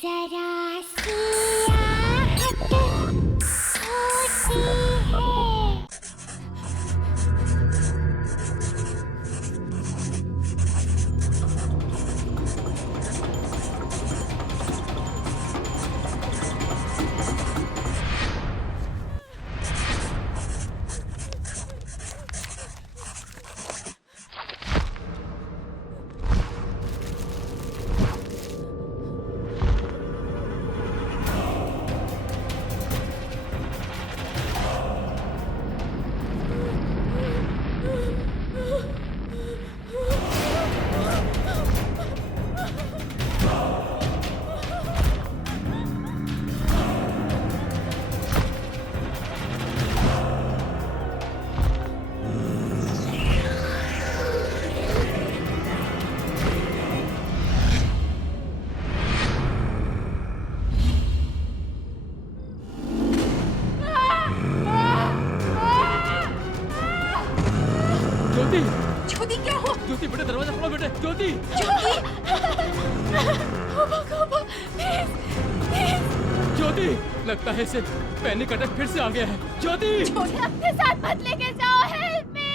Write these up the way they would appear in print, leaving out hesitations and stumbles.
जरा सी आहट होती है। ज्योति क्या हुआ? ज्योति बेटे दरवाजा खोलो बेटे। ज्योति ज्योति लगता है इसे पैनिक अटैक फिर से आ गया है। ज्योति मुझे अपने साथ मत लेके जाओ, हेल्प मी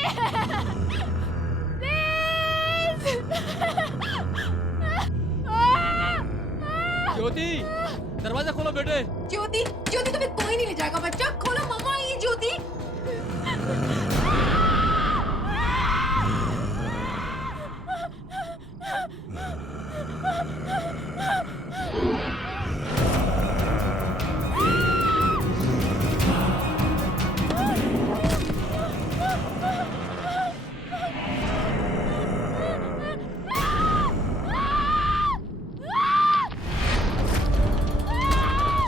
ज्योति दरवाजा खोलो बेटे। ज्योति ज्योति तुम्हें कोई नहीं ले जाएगा बच्चा, खोलो मम्मा आई है ज्योति।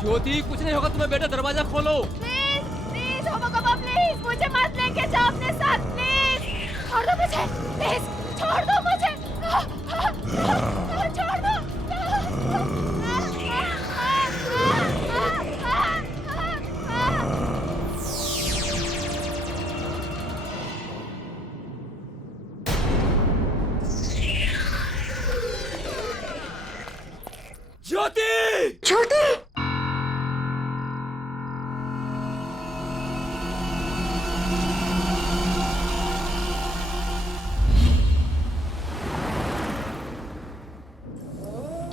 ज्योति कुछ नहीं होगा तुम्हें बेटा, दरवाजा खोलो। प्लीज प्लीज होमोकोबा प्लीज मुझे मत लेके जाओ अपने साथ, प्लीज छोड़ दो मुझे, प्लीज छोड़ दो मुझे, छोड़ दो। ज्योति ज्योति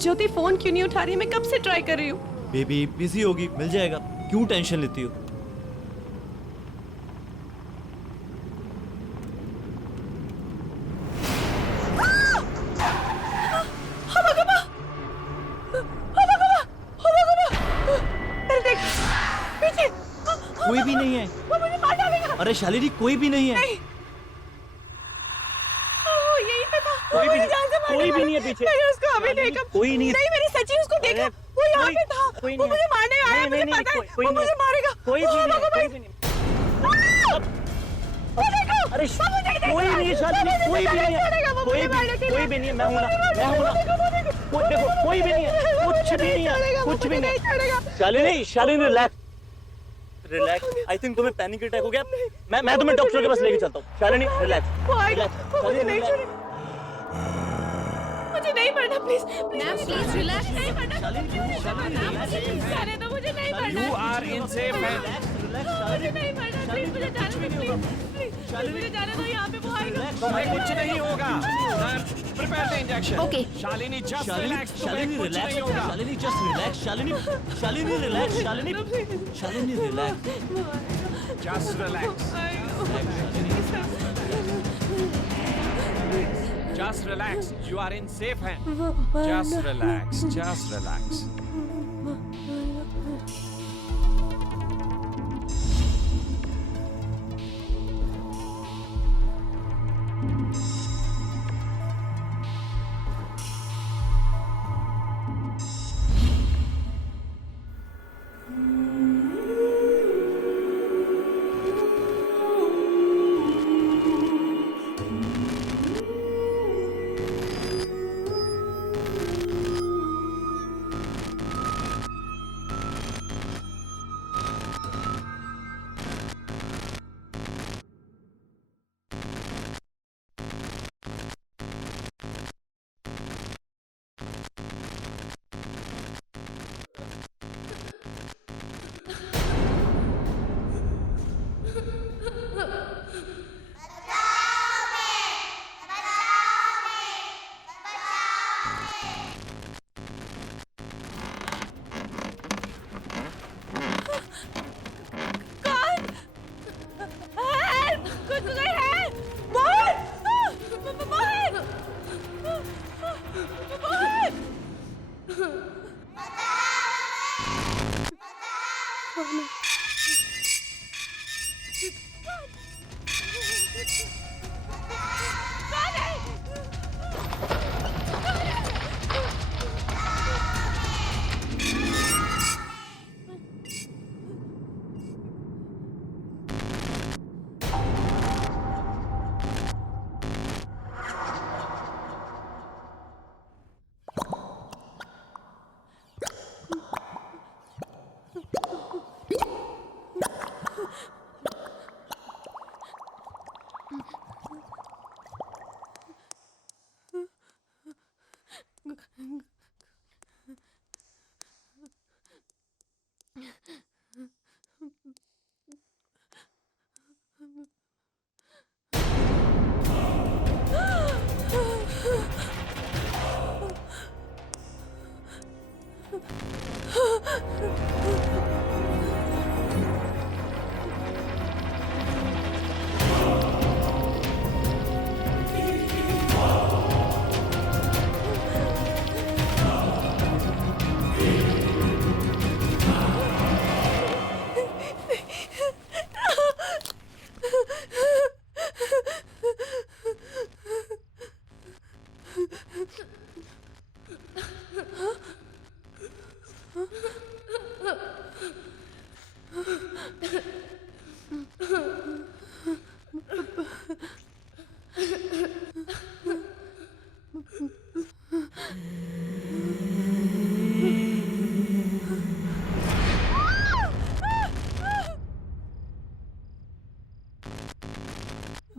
ज्योति फोन क्यों नहीं उठा रही है? मैं कब से ट्राई कर रही हूँ। बेबी बिजी होगी, मिल जाएगा, क्यों टेंशन लेती हो? कोई भी नहीं है। वो मुझे मार डालेगा। अरे शालिनी कोई भी नहीं है। नहीं। यही पे था। कोई भी मुझे जान से मार कोई डालेगा। भी नहीं है पीछे। मैंने उसको अभी देखा। कोई नहीं। नहीं मैंने सच्ची उसको देखा। वो यहाँ पे था। वो मुझे मारने आया, मुझे पता है। वो मुझे मारेगा। कोई भी नहीं। अरे कोई नहीं है शालिनी, कोई भी नहीं है। कोई भी नहीं है, मैं हूँ ना। देखो कोई भी नहीं है, कुछ भी नहीं है, कुछ भी नहीं। शालिनी रिलैक्स। आई थिंक तुम्हें पैनिक अटैक हो गया। मैं तुम्हें डॉक्टर के पास लेके चलता हूँ। शालिनी रिलैक्स। मुझे नहीं छोड़े, मुझे नहीं मरना प्लीज। Ma'am please relax. नहीं मरना। जाने दो, मुझे नहीं मरना। You are in safe hands. मुझे नहीं मरना, प्लीज मुझे जाने दो, प्लीज मुझे जाने दो। यहाँ पे वो आएगा। तुम्हें कुछ नहीं होगा। Nurse, prepare the injection. Okay. Shalini just relax. तुम्हें शालिनी कुछ रिलैक्स। नहीं होगा। Shalini just relax. Shalini relax. Shalini relax. Just relax. Just relax. You are in safe hands. Just relax. Just relax.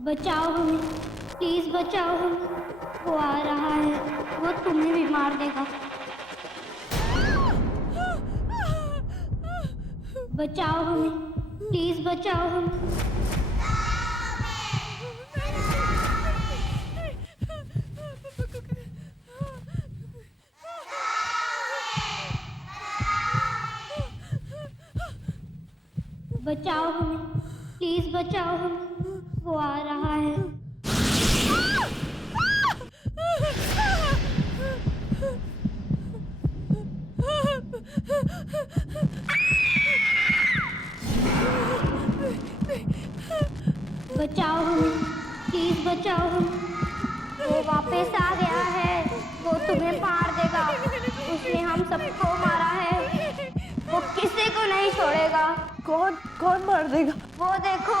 बचाओ हमें, प्लीज बचाओ हमें, वो आ रहा है, वो तुम्हें भी मार देगा। बचाओ हमें, प्लीज बचाओ हमें। बचाओ हमें, प्लीज बचाओ हमें, वो आ रहा है। बचाओ हमें, प्लीज बचाओ हमें, वो वापस आ गया है, वो तुम्हें मार देगा, उसने हम सबको मारा है, वो किसी को नहीं छोड़ेगा। कौन मार देगा? वो देखो।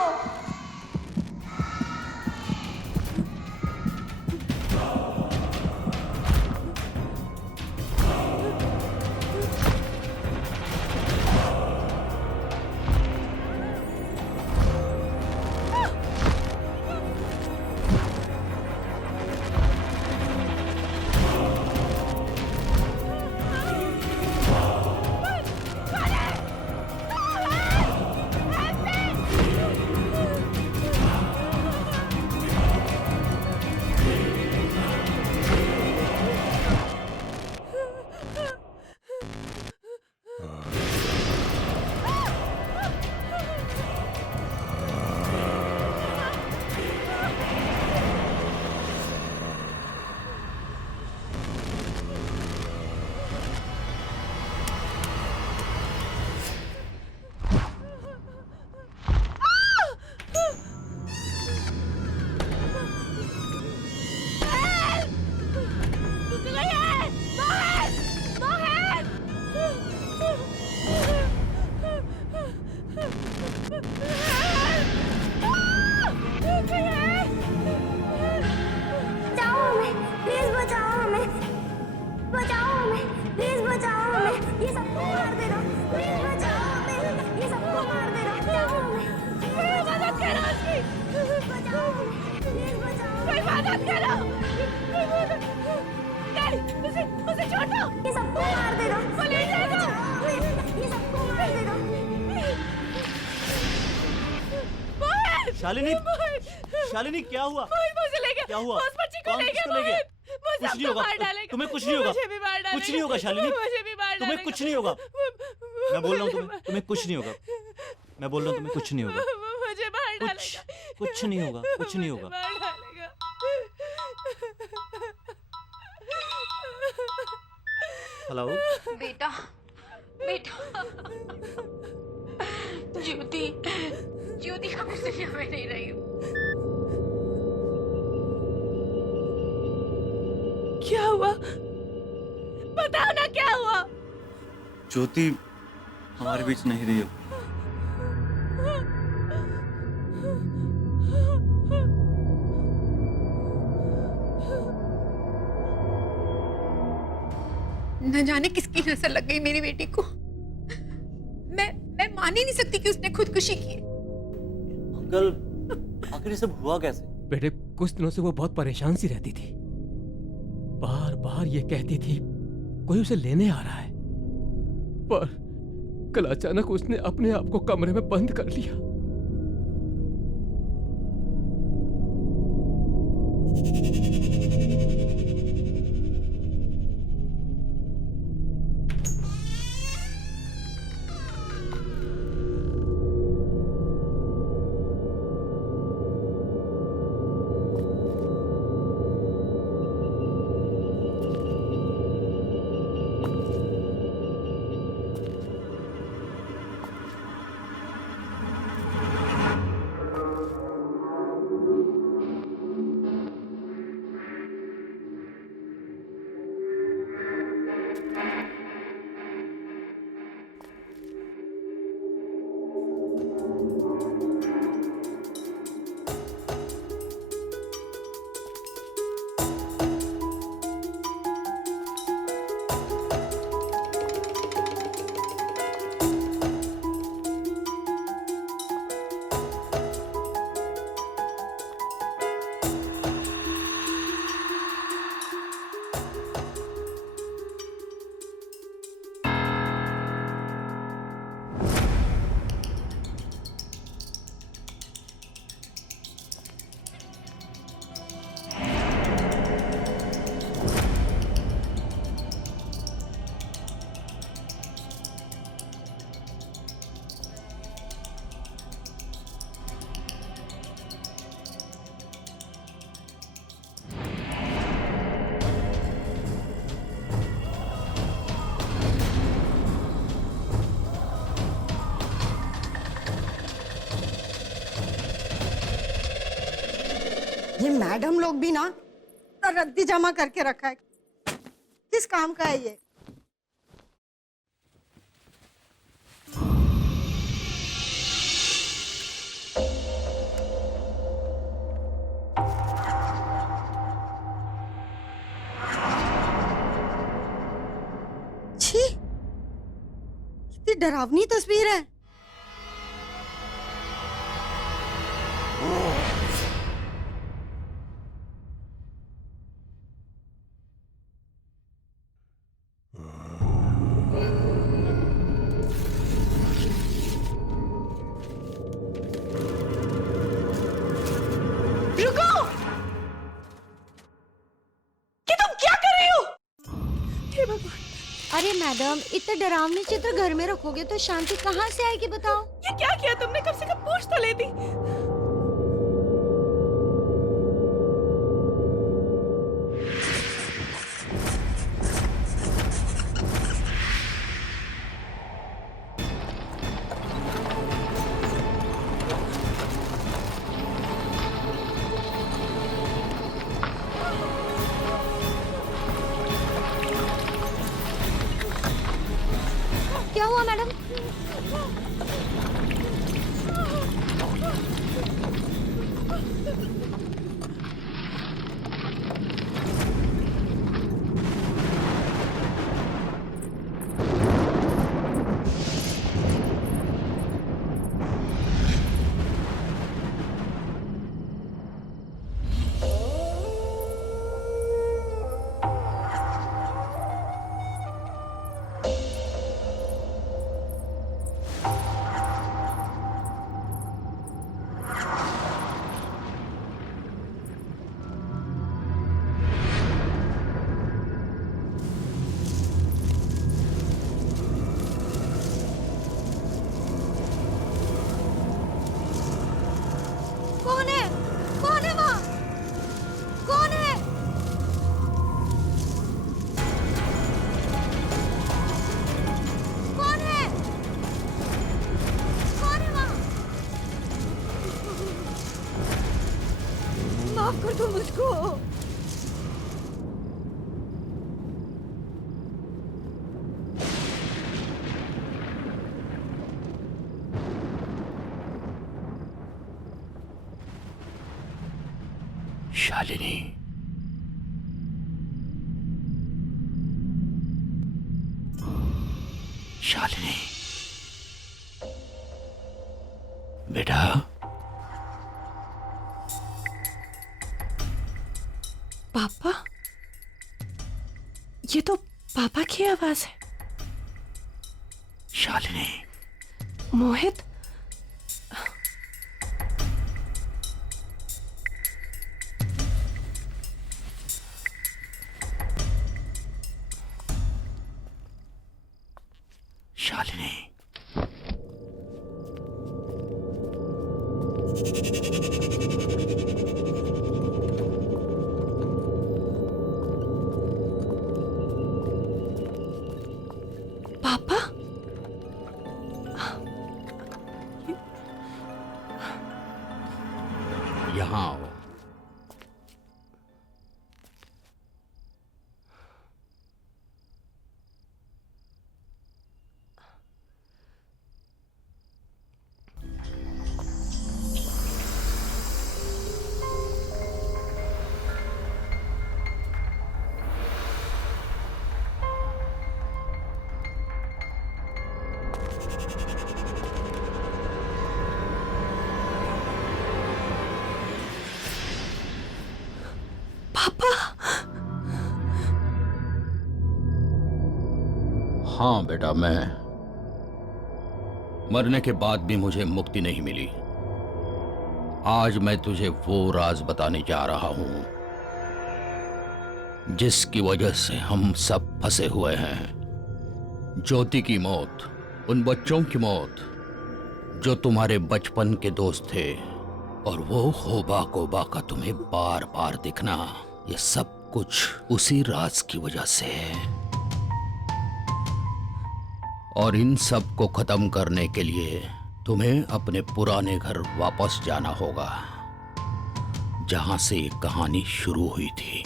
शालिनी, शालिनी क्या हुआ? क्या हुआ? कौन किसको ले गया? कुछ नहीं होगा, तुम्हें कुछ नहीं होगा, कुछ नहीं होगा शालिनी, तुम्हें कुछ नहीं होगा। मैं बोल रहा हूँ तुम्हें कुछ नहीं होगा, मैं बोल रहा हूँ तुम्हें कुछ नहीं होगा, कुछ नहीं होगा, कुछ नहीं होगा। हेलो बेटा बेटा ज्योति ज्योति कब से यहाँ में नहीं रही हूँ। क्या हुआ? बताओ ना क्या हुआ? ज्योति हमारे बीच नहीं रही अब। न जाने किसकी नजर लग गई मेरी बेटी को। मैं मान ही नहीं सकती कि उसने खुदकुशी की। अंकल आखिर ये सब हुआ कैसे? बेटे कुछ दिनों से वो बहुत परेशान सी रहती थी, बार बार ये कहती थी कोई उसे लेने आ रहा है, पर कल अचानक उसने अपने आप को कमरे में बंद कर लिया। ये मैडम लोग भी ना रद्दी जमा करके रखा है। किस काम का है ये? छी, कितनी डरावनी तस्वीर है। अरे मैडम, इतने डरावने चित्र घर में रखोगे तो शांति कहाँ से आएगी बताओ? ये क्या किया तुमने? कम से कम पूछ तो लेती। क्या हुआ मैडम? छोड़ दो मुझको। शालिनी, शालिनी बेटा, पापा, ये तो पापा की आवाज है। शालिनी, मोहित, शालिनी, पापा, यहाँ आओ। हाँ बेटा, मैं मरने के बाद भी मुझे मुक्ति नहीं मिली। आज मैं तुझे वो राज बताने जा रहा हूं जिसकी वजह से हम सब फंसे हुए हैं। ज्योति की मौत, उन बच्चों की मौत जो तुम्हारे बचपन के दोस्त थे, और वो होबा कोबा का तुम्हें बार बार दिखना, ये सब कुछ उसी राज की वजह से है। और इन सब को खत्म करने के लिए तुम्हें अपने पुराने घर वापस जाना होगा, जहां से ये कहानी शुरू हुई थी।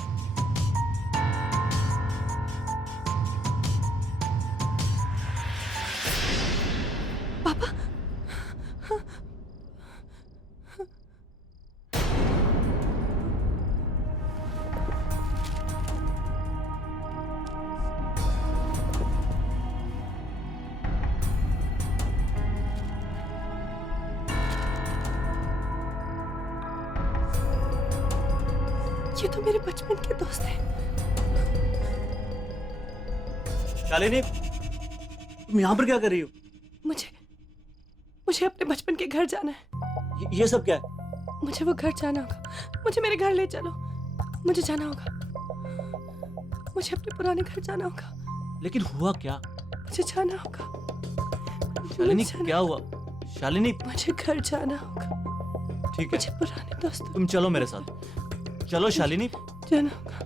ये तो मेरे बचपन के दोस्त हैं। शालिनी, तुम यहाँ पर क्या कर रही हो? मुझे अपने बचपन के घर जाना है। ये सब क्या है? मुझे वो घर जाना होगा। मुझे मेरे घर ले चलो। मुझे जाना होगा। मुझे अपने पुराने घर जाना होगा। लेकिन हुआ क्या? मुझे जाना होगा। शालिनी, क्या हुआ? शालिनी, मुझे घर जाना होगा। ठीक है, मुझे पुराने दोस्त, तुम चलो मेरे साथ। चलो शालिनी। जाना होगा।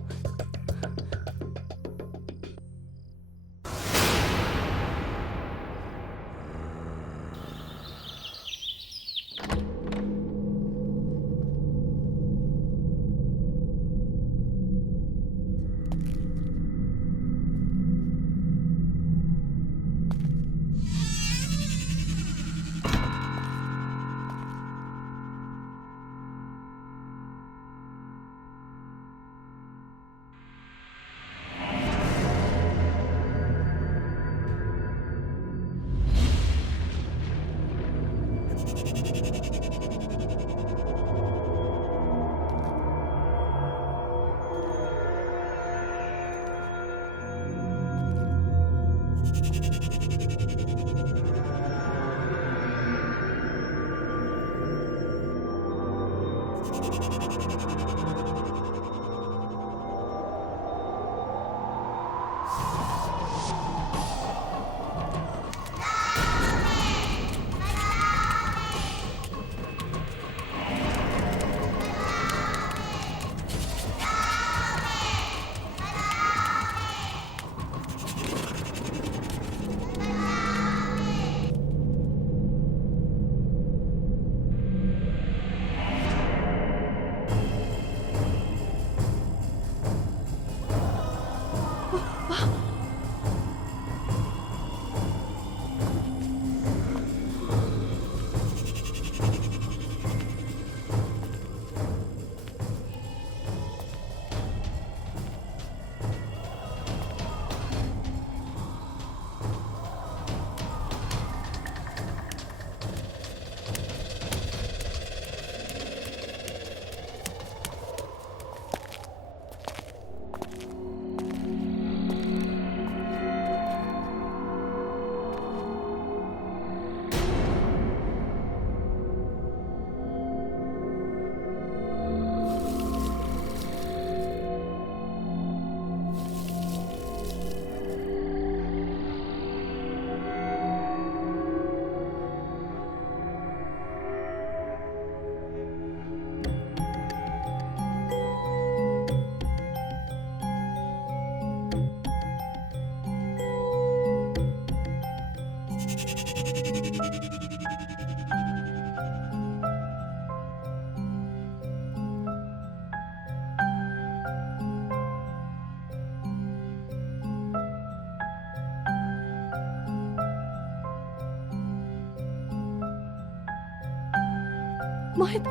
मोहित,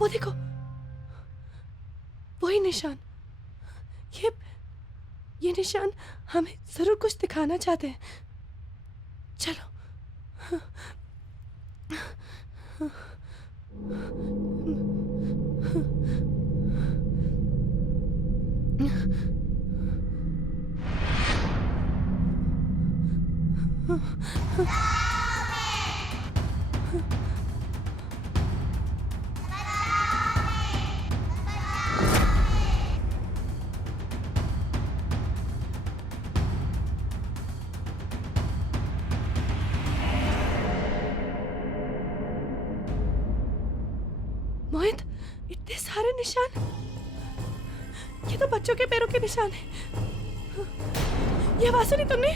वो देखो, वही निशान। ये निशान हमें जरूर कुछ दिखाना चाहते हैं। चलो। मोहित, इतने सारे निशान। ये तो बच्चों के पैरों के निशान है। ये आवाज सुनी तुमने?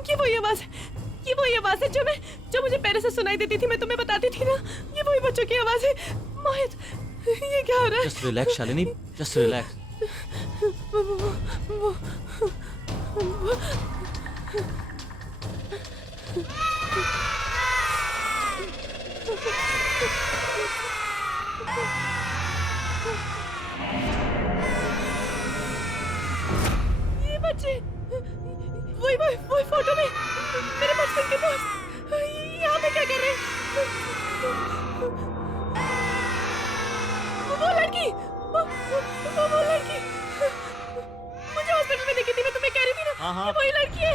ये वही आवाज है। ये वही आवाज है जो मुझे पहले से सुनाई देती थी। मैं तुम्हें बताती थी ना, ये वही बच्चों की आवाज है। मोहित, ये क्या हो रहा है? Just relax, Shalini, just relax. ये बच्चे, वही फोटो में मेरे बचपन के दोस्त यहाँ पे क्या कर रहे हैं? वो लड़की मुझे हॉस्पिटल में देखी थी। मैं तुम्हें कह रही थी ना, हाँ। ये वही लड़की है।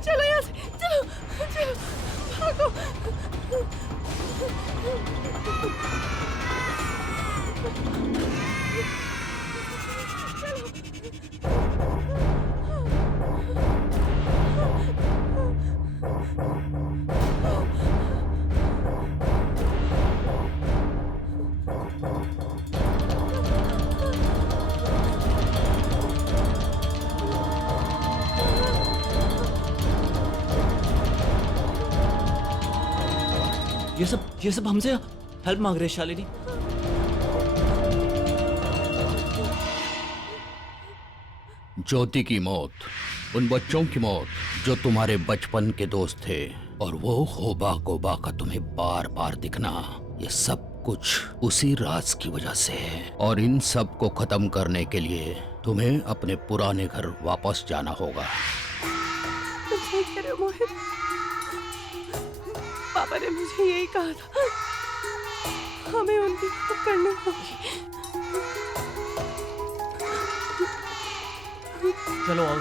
चलो यहाँ से, चलो भागो। ये सब हमसे हेल्प मांग रहे हैं शालिनी। ज्योति की मौत, उन बच्चों की मौत जो तुम्हारे बचपन के दोस्त थे, और वो होबा गोबा का तुम्हें बार बार दिखना, ये सब कुछ उसी राज की वजह से है। और इन सब को खत्म करने के लिए तुम्हें अपने पुराने घर वापस जाना होगा। तुम सही कह रहे हो मोहित। पापा ने मुझे यही कहा था, हमें उनकी मदद करनी होगी। चलो आओ।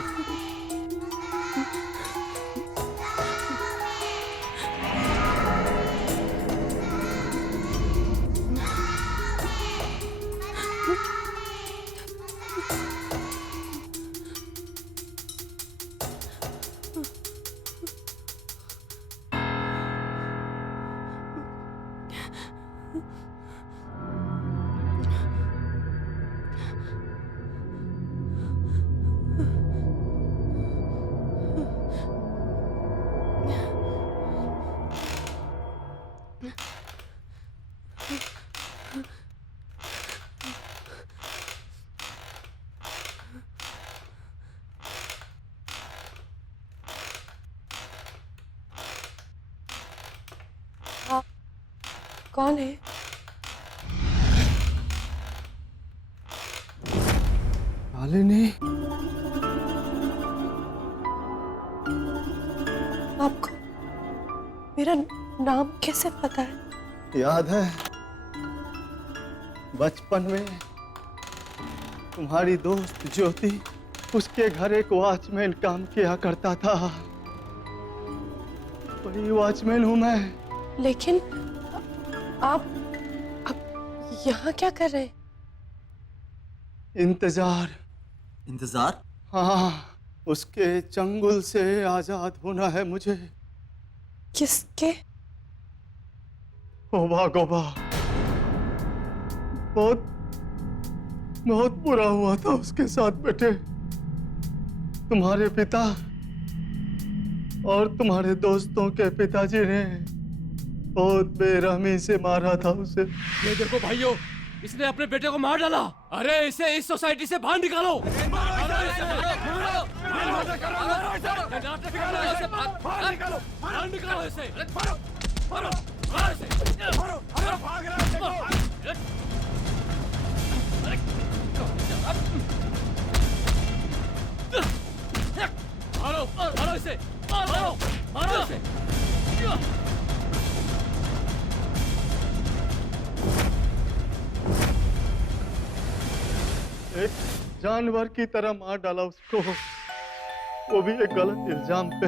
कौन है? शालिनी, आपको मेरा नाम कैसे पता है? याद है बचपन में तुम्हारी दोस्त ज्योति, उसके घर एक वॉचमैन काम किया करता था। वही वॉचमैन हूं मैं। लेकिन आप यहाँ क्या कर रहे हैं? इंतजार। इंतजार? हाँ, उसके चंगुल से आजाद होना है मुझे। किसके? होबा गोबा। बहुत बुरा हुआ था उसके साथ बेटे। तुम्हारे पिता और तुम्हारे दोस्तों के पिताजी ने बहुत बेरहमी से मारा था उसे। ये देखो भाइयों, इसने अपने बेटे को मार डाला। अरे इसे इस सोसाइटी से बाहर निकालो। निकालो इसे। मारो मारो इसे, मारो मारो इसे। एक जानवर की तरह मार डाला उसको, वो भी एक गलत इल्जाम पे।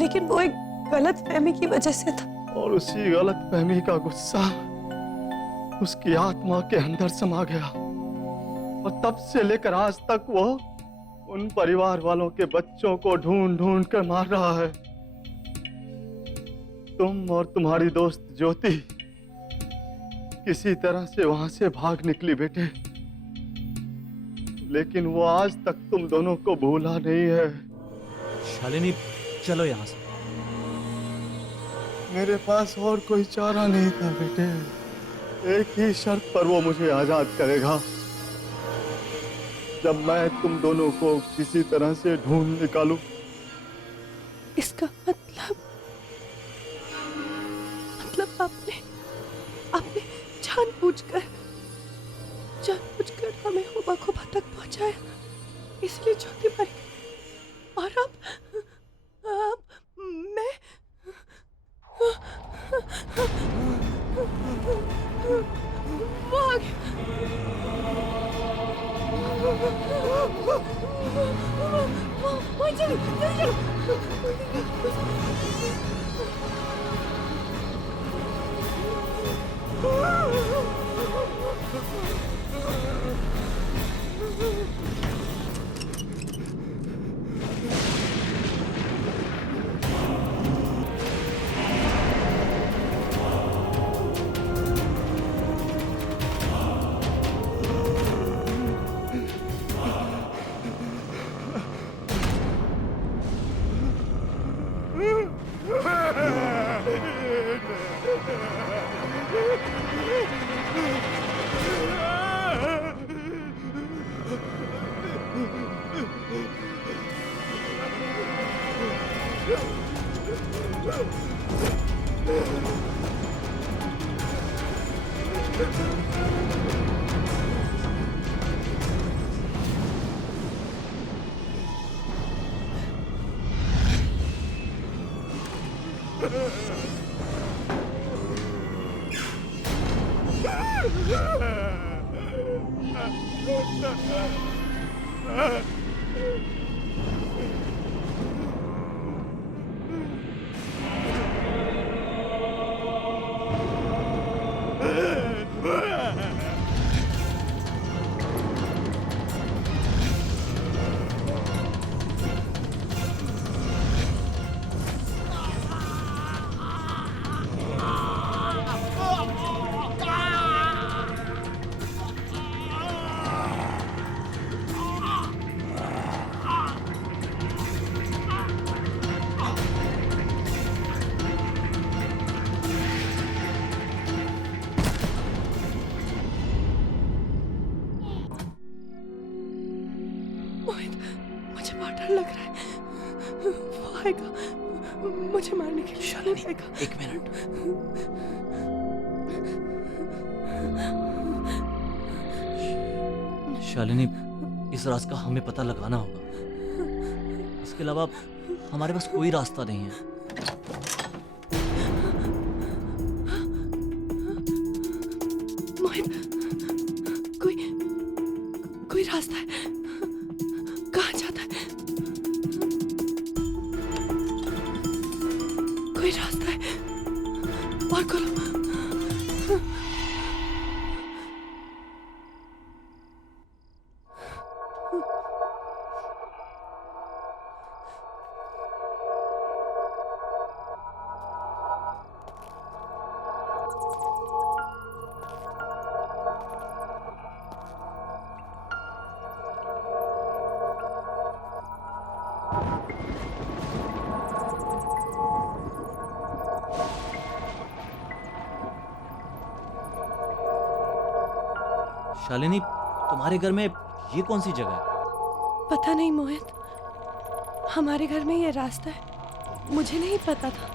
लेकिन वो एक गलत फहमी की वजह से था। और उसी गलत फहमी का गुस्सा उसकी आत्मा के अंदर समा गया, और तब से लेकर आज तक वो उन परिवार वालों के बच्चों को ढूंढ ढूंढ कर मार रहा है। तुम और तुम्हारी दोस्त ज्योति किसी तरह से वहां से भाग निकली बेटे, लेकिन वो आज तक तुम दोनों को भूला नहीं है। शालिनी चलो यहाँ से। मेरे पास और कोई चारा नहीं था बेटे। एक ही शर्त पर वो मुझे आजाद करेगा, जब मैं तुम दोनों को किसी तरह से ढूंढ निकालूं। इसका मतलब आपने जानबूझकर हमें हुबा खुबा तक पहुंचाया, इसलिए ज्योति मर गई। और अब मैं वो आ गया। वो चलो चलो। मुझे बहुत डर लग रहा है। वो आएगा मुझे मारने के लिए। शालिनी एक मिनट। शालिनी, इस राज का हमें पता लगाना होगा। इसके अलावा हमारे पास कोई रास्ता नहीं है। मोहित, कोई रास्ता है? कहाँ जाता है? कोई रास्ता है? और खोलो। शालिनी, तुम्हारे घर में ये कौन सी जगह है? पता नहीं मोहित, हमारे घर में ये रास्ता है, मुझे नहीं पता था।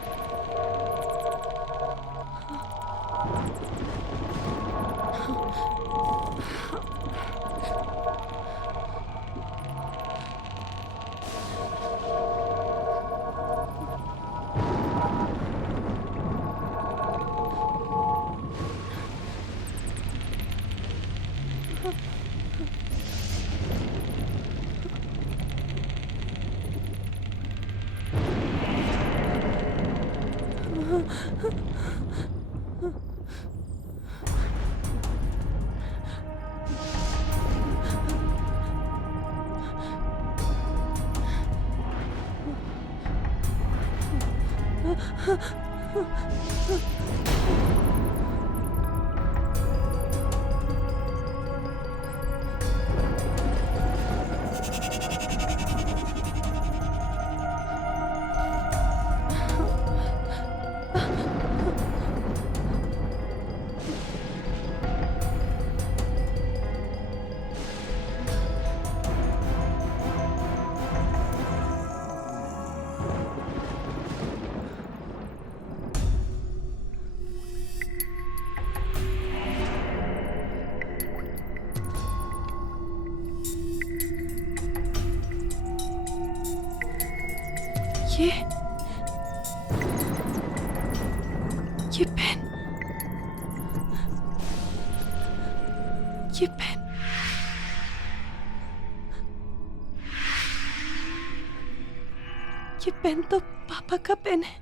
ये पेन, ये पेन, ये पेन तो पापा का पेन है।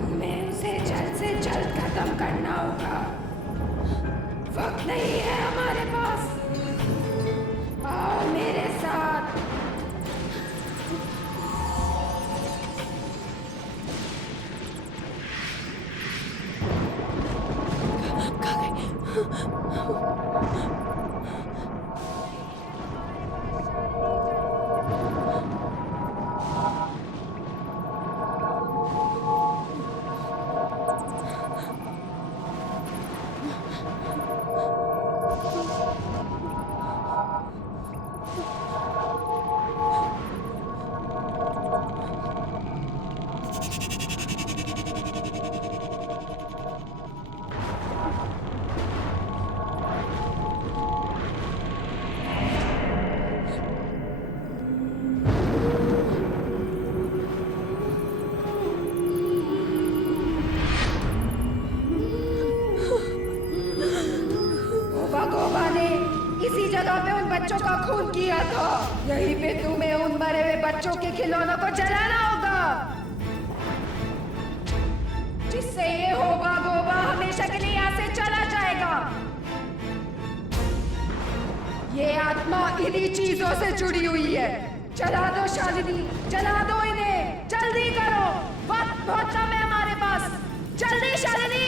तुम्हें उसे जल्द से जल्द खत्म करना होगा। वक्त नहीं है हमारे पास। आओ मेरे साथ। इसी जगह पे उन बच्चों का खून किया था। यहीं पे तुम्हें उन मरे हुए बच्चों के खिलौनों को जलाना होगा, जिससे ये होबा गोबा हमेशा के लिए यहाँ से चला जाएगा। ये आत्मा इन्हीं चीजों से जुड़ी हुई है। जला दो शालिनी, जला दो इन्हें, जल्दी करो, वक्त बहुत कम है हमारे पास। जल्दी शालिनी।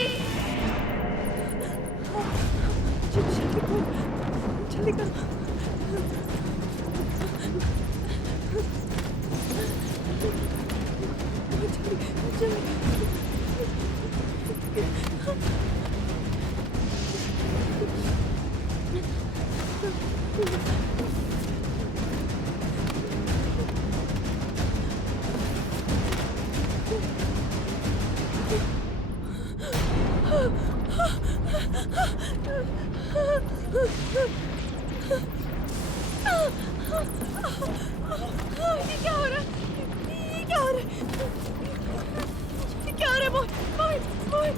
जल्दी करो। ये क्या हो रहा है? ये क्या हो रहा है? ये क्या हो रहा है? मोहित, मोहित।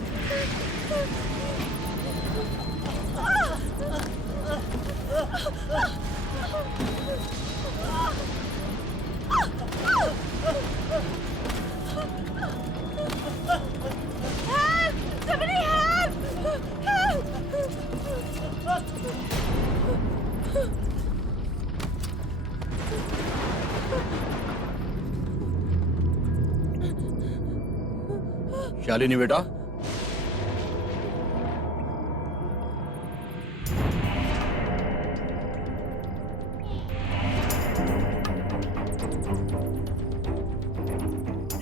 शालिनी बेटा,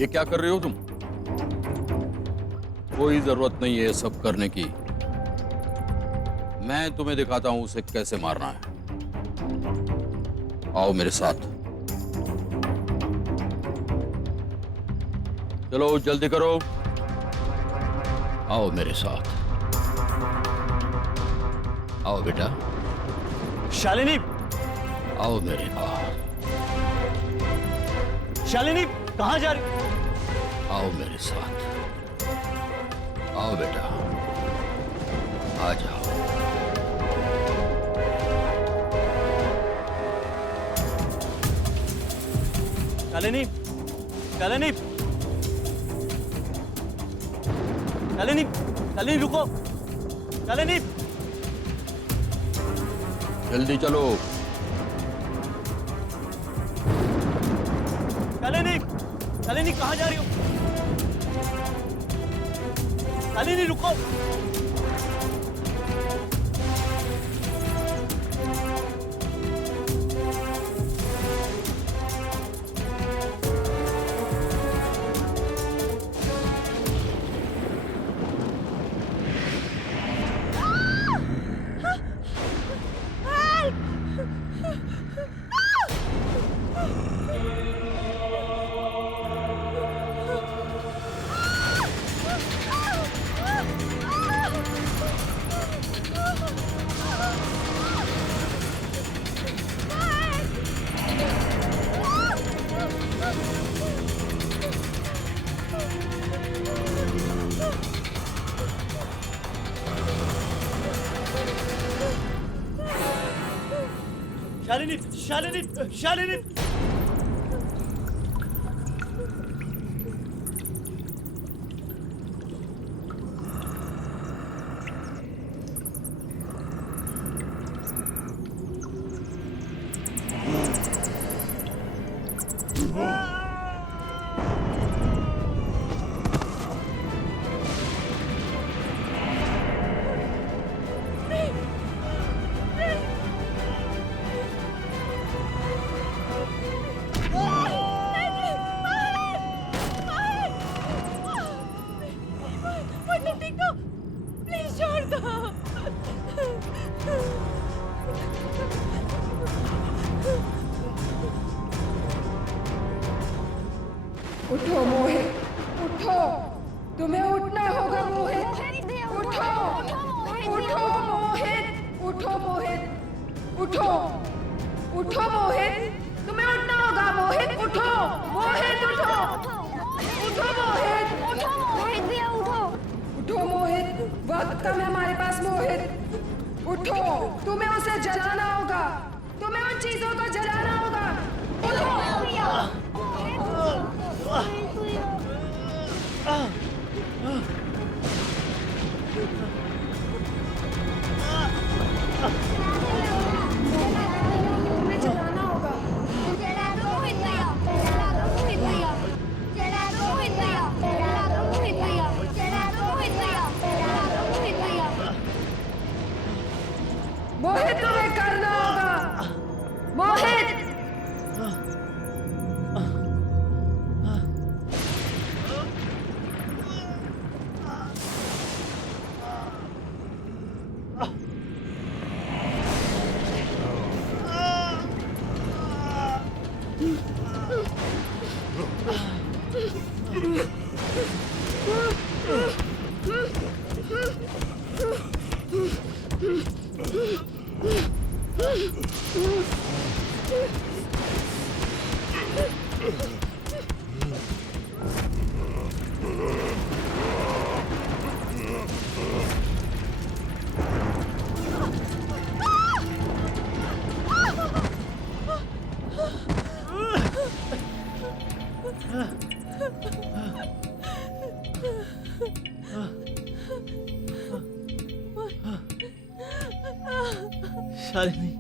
ये क्या कर रहे हो तुम? कोई जरूरत नहीं है ये सब करने की। मैं तुम्हें दिखाता हूं उसे कैसे मारना है। आओ मेरे साथ। चलो जल्दी करो। आओ मेरे साथ। आओ बेटा। शालिनी, आओ मेरे पास। शालिनी कहाँ जा रही? आओ मेरे साथ। आओ बेटा, आ जाओ। शालिनी, शालिनी, शालिनी, शालिनी रुको, शालिनी, जल्दी चलो। शालिनी, शालिनी कहाँ जा रही हो? शालिनी रुको। शालिनी, शालिनी, शालिनी। उठो मोहित, उठो। तुम्हें उठना होगा मोहित। उठो, उठो मोहित, उठो मोहित, उठो, उठो मोहित। तुम्हें उठना होगा मोहित। उठो मोहित, उठो, उठो मोहित, उठो मोहित भैया, उठो, उठो मोहित। वक्त कम है हमारे पास मोहित। उठो, तुम्हें उसे जलाना होगा। तुम्हें उन चीजों को जलाना होगा। उठो भैया। जलाना होगा। जला दो मोहित भैया, जला दो मोहित भैया, जला दो मोहित भैया, जला दो मोहित भैया, जला दो मोहित भैया, जला दो मोहित भैया। मोहित तुम्हें करना होगा। मोहित, शालिनी।